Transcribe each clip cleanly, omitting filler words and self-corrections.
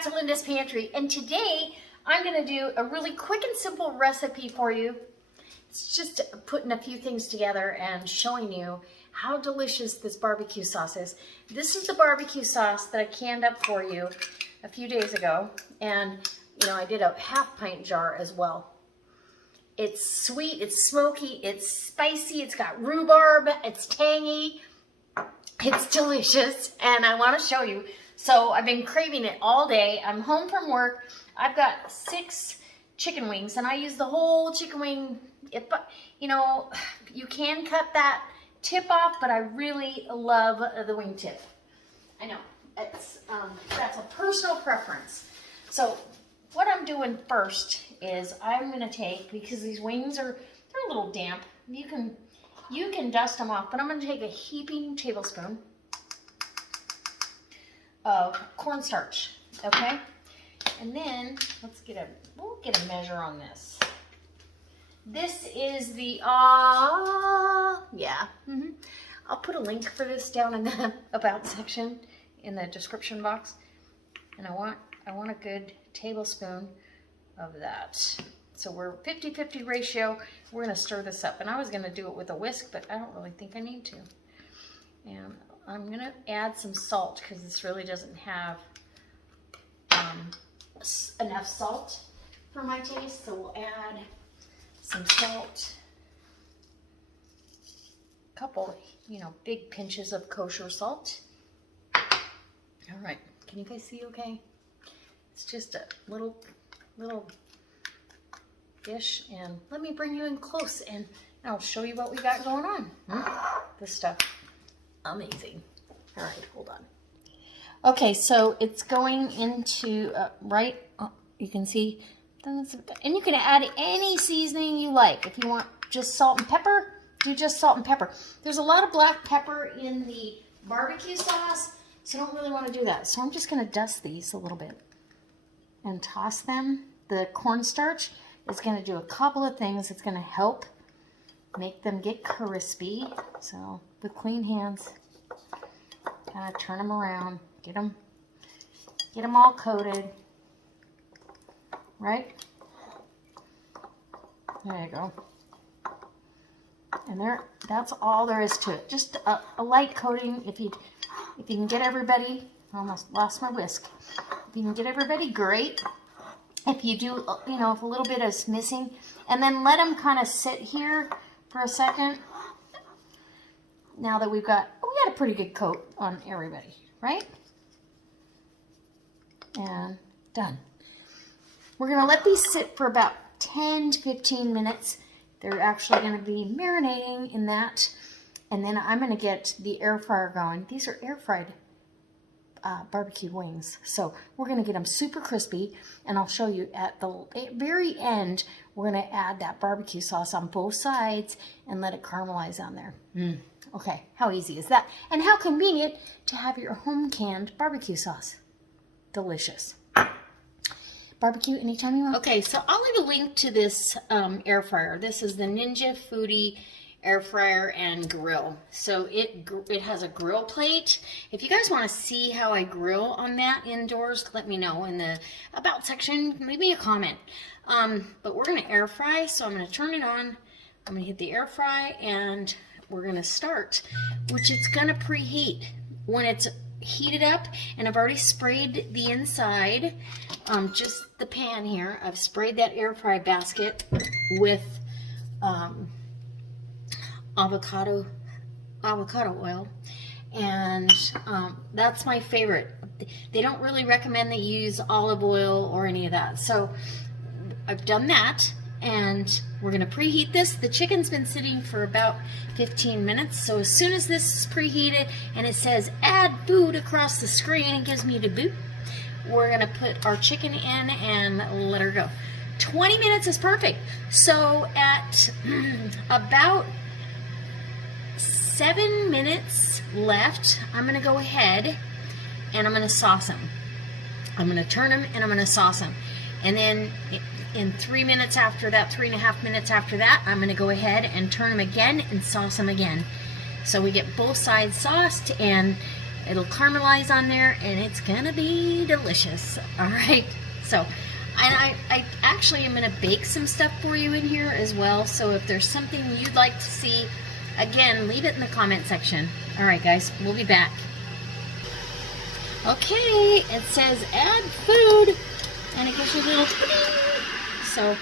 back to Linda's Pantry, and today I'm going to do a really quick and simple recipe for you. It's just putting a few things together and showing you how delicious this barbecue sauce is. This is the barbecue sauce that I canned up for you a few days ago, and I did a half-pint jar as well. It's sweet, it's smoky, it's spicy, it's got rhubarb, it's tangy, it's delicious, and I want to show you. So I've been craving it all day. I'm home from work. I've got 6 chicken wings, and I use the whole chicken wing. You can cut that tip off, but I really love the wing tip. I know, that's a personal preference. So what I'm doing first is I'm going to take, because these wings they're a little damp, you can dust them off, but I'm going to take a heaping tablespoon of cornstarch, okay? And then we'll get a measure on this. This is the I'll put a link for this down in the about section in the description box. And I want a good tablespoon of that. So we're 50-50 ratio. We're going to stir this up. And I was going to do it with a whisk, but I don't really think I need to. And I'm going to add some salt because this really doesn't have enough salt for my taste. So we'll add some salt. A couple, big pinches of kosher salt. All right. Can you guys see okay? It's just a little dish, and let me bring you in close and I'll show you what we got going on. This stuff, amazing. All right, hold on. Okay, so it's going into you can see, and you can add any seasoning you like. If you want just salt and pepper, do just salt and pepper. There's a lot of black pepper in the barbecue sauce, so I don't really want to do that. So I'm just going to dust these a little bit and toss them. The cornstarch is going to do a couple of things. It's going to help make them get crispy. So with clean hands, kind of turn them around, get them all coated, right? There you go. And that's all there is to it. Just a light coating. If you can get everybody, I almost lost my whisk. If you can get everybody, great. If you do, if a little bit is missing, and then let them kind of sit here for a second. Now that we got a pretty good coat on everybody, right? And done. We're going to let these sit for about 10 to 15 minutes. They're actually going to be marinating in that. And then I'm going to get the air fryer going. These are air fried barbecue wings. So we're going to get them super crispy. And I'll show you at the very end, we're going to add that barbecue sauce on both sides and let it caramelize on there. Okay, how easy is that? And how convenient to have your home canned barbecue sauce. Delicious. Barbecue anytime you want. Okay, so I'll leave a link to this air fryer. This is the Ninja Foodie air fryer and grill. So it has a grill plate. If you guys want to see how I grill on that indoors, let me know in the about section. Leave me a comment. But we're going to air fry, so I'm going to turn it on. I'm going to hit the air fry, and we're going to start, which it's going to preheat. When it's heated up, and I've already sprayed the inside, just the pan here, I've sprayed that air fry basket with avocado oil, and that's my favorite. They don't really recommend they use olive oil or any of that, so I've done that. And we're going to preheat this. The chicken's been sitting for about 15 minutes. So as soon as this is preheated and it says add food across the screen and gives me the boot, we're going to put our chicken in and let her go. 20 minutes is perfect. So at about 7 minutes left, I'm going to go ahead and I'm going to sauce them. I'm going to turn them and I'm going to sauce them. And then in 3 minutes after that, 3.5 minutes after that, I'm going to go ahead and turn them again and sauce them again. So we get both sides sauced, and It'll caramelize on there, and it's gonna be delicious. All right, so, and I actually am gonna bake some stuff for you in here as well, so if there's something you'd like to see, again, leave it in the comment section. All right, guys, we'll be back. Okay, it says add food, and it gives you a little ding. So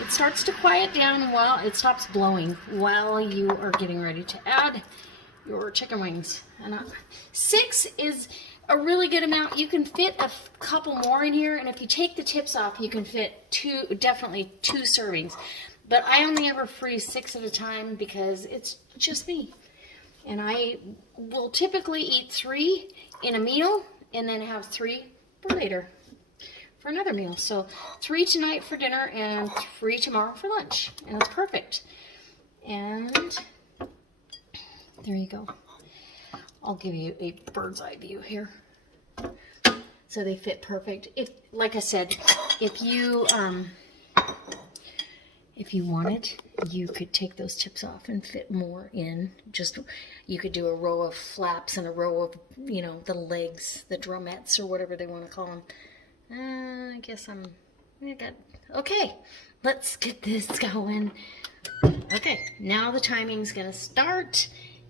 it starts to quiet down while it stops blowing while you are getting ready to add your chicken wings. And 6 is a really good amount. You can fit a couple more in here, and if you take the tips off, you can fit definitely two servings. But I only ever freeze 6 at a time because it's just me. And I will typically eat 3 in a meal and then have 3 for later for another meal. So 3 tonight for dinner and 3 tomorrow for lunch. And it's perfect. And there you go. I'll give you a bird's eye view here. So they fit perfect. If, like I said, if you wanted, you could take those tips off and fit more in. Just, you could do a row of flaps and a row of, you know, the legs, the drumettes, or whatever they want to call them. I guess okay, let's get this going. Okay, now the timing's gonna start,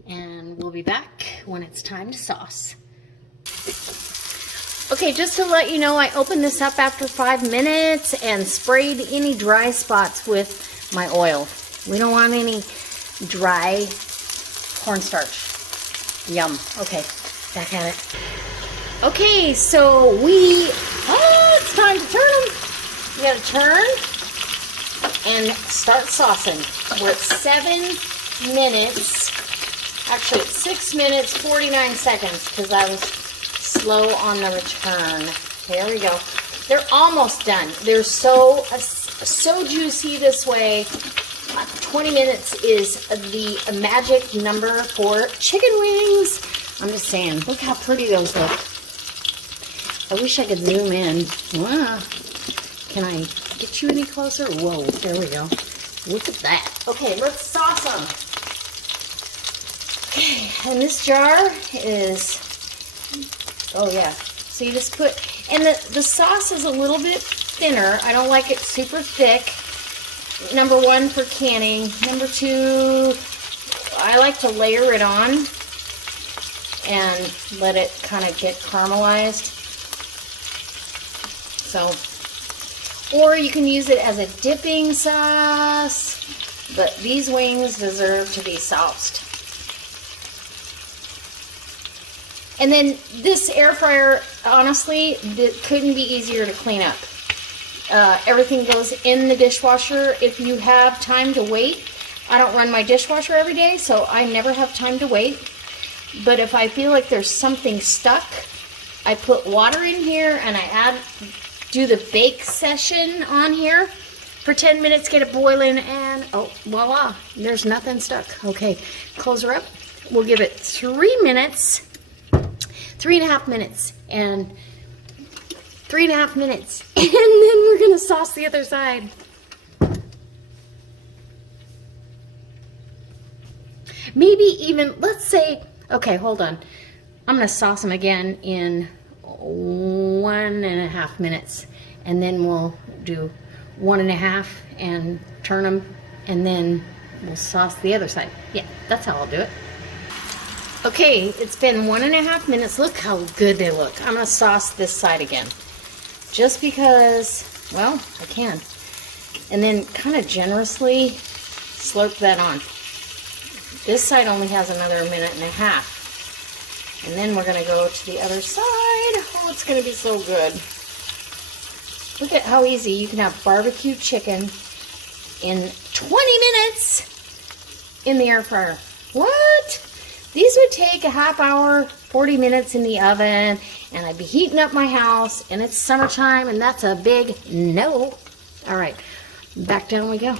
and we'll be back when it's time to sauce. Okay, just to let you know, I opened this up after 5 minutes and sprayed any dry spots with my oil. We don't want any dry cornstarch. Yum. Okay, back at it. Okay, so it's time to turn them. You gotta turn and start saucing. We're at 7 minutes. Actually, it's 6 minutes, 49 seconds, because I was slow on the return. There we go. They're almost done. They're so juicy this way. 20 minutes is the magic number for chicken wings. I'm just saying, look how pretty those look. I wish I could zoom in. Wow. Can I get you any closer? Whoa, there we go. Look at that. Okay, let's sauce them. Okay, and this jar is, oh yeah. So you just put, and the sauce is a little bit thinner. I don't like it super thick. Number 1 for canning. Number 2, I like to layer it on and let it kind of get caramelized. So, or you can use it as a dipping sauce, but these wings deserve to be sauced. And then this air fryer, honestly, it couldn't be easier to clean up. Everything goes in the dishwasher if you have time to wait. I don't run my dishwasher every day, so I never have time to wait. But if I feel like there's something stuck, I put water in here and I do the bake session on here for 10 minutes, get it boiling, and oh, voila, there's nothing stuck. Okay, close her up. We'll give it 3 minutes, 3.5 minutes, and 3.5 minutes, and then we're gonna sauce the other side. Maybe even, let's say, okay, hold on. I'm gonna sauce them again in 1.5 minutes, and then we'll do 1.5 and turn them, and then we'll sauce the other side. Yeah, that's how I'll do it. Okay, it's been 1.5 minutes. Look how good they look. I'm gonna sauce this side again, just because, well, I can. And then kind of generously slurp that on. This side only has another 1.5 minutes. And then we're going to go to the other side. Oh, it's going to be so good. Look at how easy you can have barbecue chicken in 20 minutes in the air fryer. What? These would take a half hour, 40 minutes in the oven, and I'd be heating up my house, and it's summertime, and that's a big no. All right, back down we go.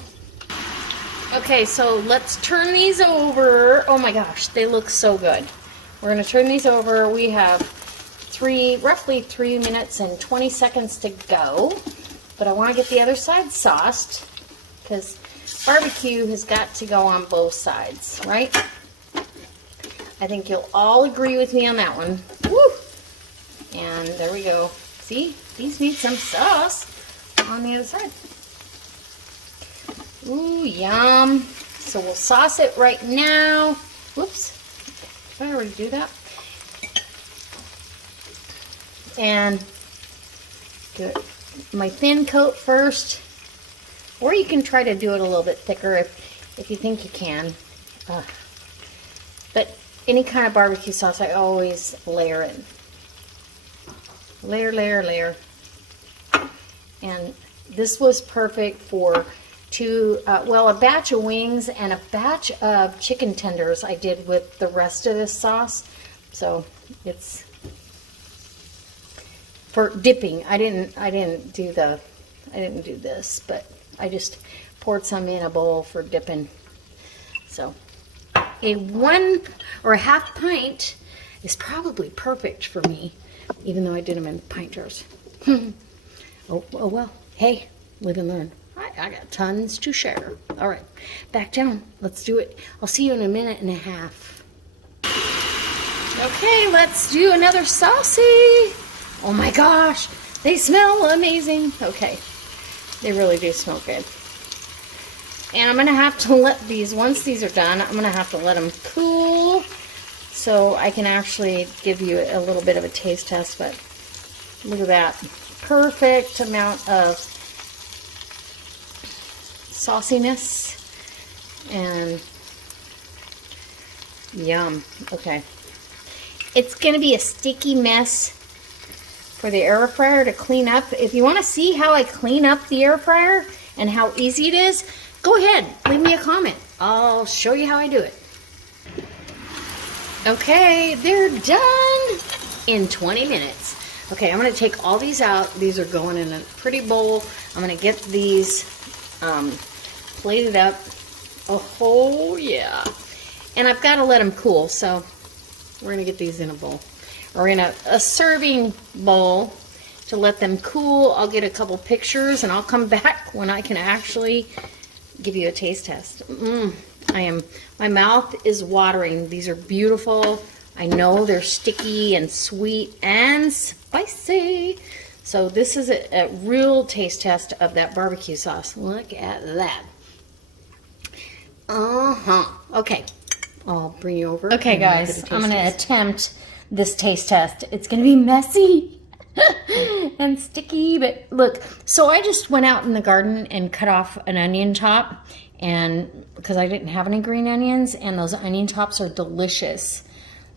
Okay, so let's turn these over. Oh my gosh, they look so good. We're going to turn these over. We have roughly 3 minutes and 20 seconds to go. But I want to get the other side sauced, because barbecue has got to go on both sides, right? I think you'll all agree with me on that one. Woo! And there we go. See, these need some sauce on the other side. Ooh, yum. So we'll sauce it right now. Whoops. Did I already do that? And do it my thin coat first. Or you can try to do it a little bit thicker if you think you can. But any kind of barbecue sauce, I always layer it. Layer, layer, layer. And this was perfect for a batch of wings and a batch of chicken tenders I did with the rest of this sauce. So it's for dipping. I didn't do this, but I just poured some in a bowl for dipping. So a 1 or a half pint is probably perfect for me, even though I did them in pint jars. Oh well, hey, live and learn. I got tons to share. All right, back down. Let's do it. I'll see you in a minute and a half. Okay, let's do another saucy. Oh my gosh, they smell amazing. Okay, they really do smell good. And I'm gonna have to let these, once these are done, I'm gonna have to let them cool so I can actually give you a little bit of a taste test. But look at that, perfect amount of sauciness and yum. Okay, it's gonna be a sticky mess for the air fryer to clean up. If you want to see how I clean up the air fryer and how easy it is, go ahead, leave me a comment. I'll show you how I do it. Okay, they're done in 20 minutes. Okay, I'm going to take all these out. These are going in a pretty bowl. I'm going to get these plated up. Oh, yeah. And I've got to let them cool, so we're going to get these in a bowl. Or in a serving bowl to let them cool. I'll get a couple pictures and I'll come back when I can actually give you a taste test. My mouth is watering. These are beautiful. I know they're sticky and sweet and spicy. So this is a real taste test of that barbecue sauce. Look at that. Okay, I'll bring you over. Okay guys, I'm going to attempt this taste test. It's going to be messy and sticky, but look, so I just went out in the garden and cut off an onion top, and because I didn't have any green onions, and those onion tops are delicious.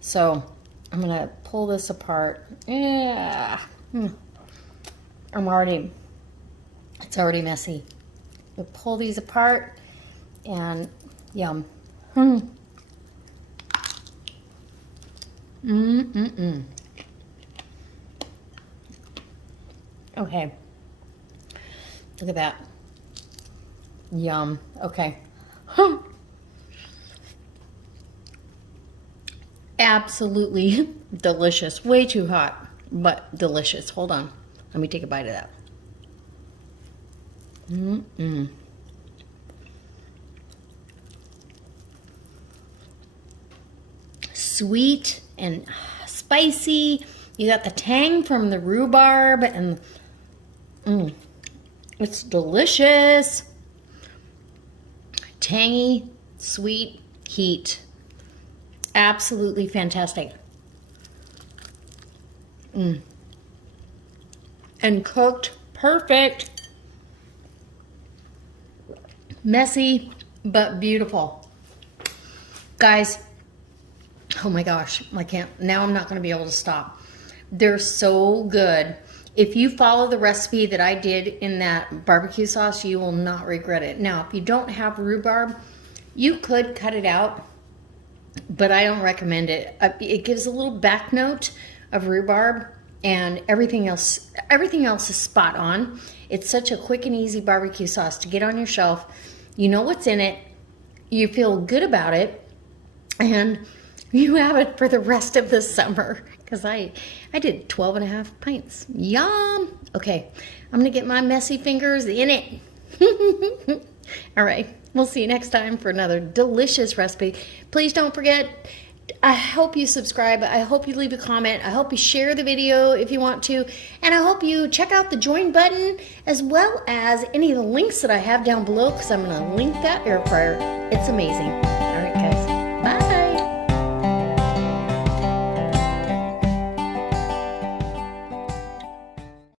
So I'm going to pull this apart. Yeah. It's already messy. We'll pull these apart and yum. Okay. Look at that. Yum. Okay. Absolutely delicious. Way too hot, but delicious. Hold on. Let me take a bite of that. Sweet and spicy. You got the tang from the rhubarb, and it's delicious. Tangy, sweet, heat. Absolutely fantastic. And cooked perfect. Messy, but beautiful. Guys, oh my gosh, I can't, now I'm not going to be able to stop. They're so good. If you follow the recipe that I did in that barbecue sauce, you will not regret it. Now, if you don't have rhubarb, you could cut it out, but I don't recommend it. It gives a little back note of rhubarb, and everything else is spot on. It's such a quick and easy barbecue sauce to get on your shelf. You know what's in it. You feel good about it, and you have it for the rest of the summer, because I did 12 and a half pints. Yum. Okay, I'm gonna get my messy fingers in it. All right, we'll see you next time for another delicious recipe. Please don't forget, I hope you subscribe. I hope you leave a comment. I hope you share the video if you want to. And I hope you check out the join button as well as any of the links that I have down below, because I'm going to link that air fryer. It's amazing. All right, guys. Bye.